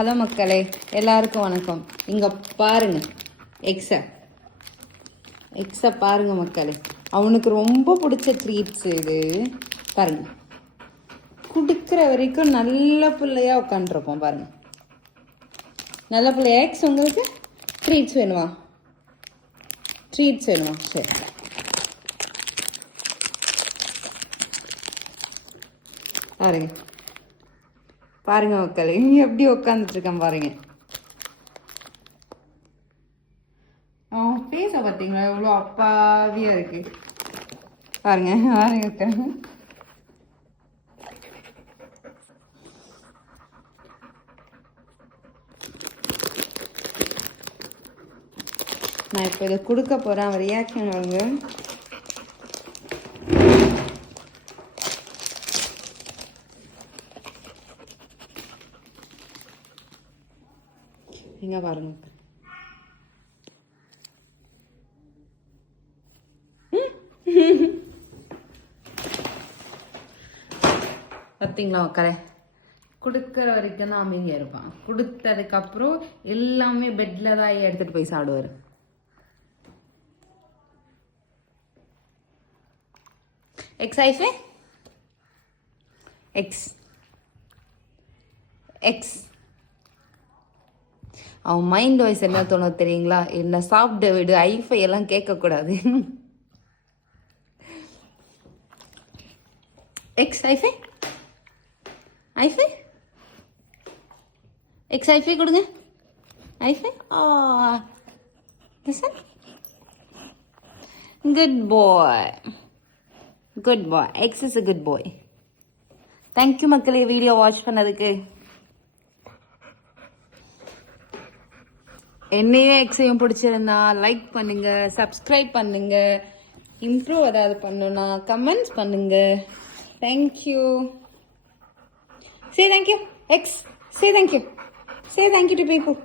Hello மக்களே, எல்லாருக்கும் வணக்கம். இங்கே பாருங்க, எக்ஸை பாருங்க மக்களே. அவனுக்கு ரொம்ப பிடிச்ச ட்ரீட்ஸ் இது. பாருங்க, குடுக்கிற வரைக்கும் நல்ல பிள்ளையா உட்காந்துருப்போம். பாருங்க, நல்ல பிள்ளையா. எக்ஸ், உங்களுக்கு ட்ரீட்ஸ் வேணுமா? ட்ரீட்ஸ் வேணுமா? சரி, பாருங்க பாருங்க மக்களே, நீ எப்படி உட்காந்துட்டு இருக்கான் பாருங்க. அவன் பேச பார்த்தீங்களா எவ்வளோ அப்பாவியா இருக்கு பாருங்க. பாருங்க, நான் இப்போ இதை கொடுக்க போகிறேன். அவன் ரியாக்ஷன் வாங்க. இங்க பாருங்க, பார்த்தீங்களா மக்களே, கொடுக்குற வரைக்கும் தான் அமைதியாக இருப்பான். கொடுத்ததுக்கப்புறம் எல்லாமே பெட்டில் தான் எடுத்துகிட்டு போய் சாப்பிடுவார். எக்ஸ் ஐஃபே, எக்ஸ் எக்ஸ் அவன் மைண்ட் வாய்ஸ் என்ன தோணும் தெரியுங்களா? என்ன சாப்பிட விடு, ஐஃபை எல்லாம் கேட்கக்கூடாது. எக்ஸ் ஐஃபை, ஐஃபை எக்ஸ் ஐஃபை கொடுங்க. High five, good boy, good boy. X is a good boy. Thank you மக்களே, வீடியோ வாட்ச் பண்ணதுக்கு. என்னையும் எக்ஸையும் பிடிச்சிருந்தா லைக் பண்ணுங்க, சப்ஸ்கிரைப் பண்ணுங்க. இம்ப்ரூவ் ஏதாவது பண்ணுனா கமெண்ட்ஸ் பண்ணுங்க. Thank you. Say thank you X, say thank you, say thank you to people.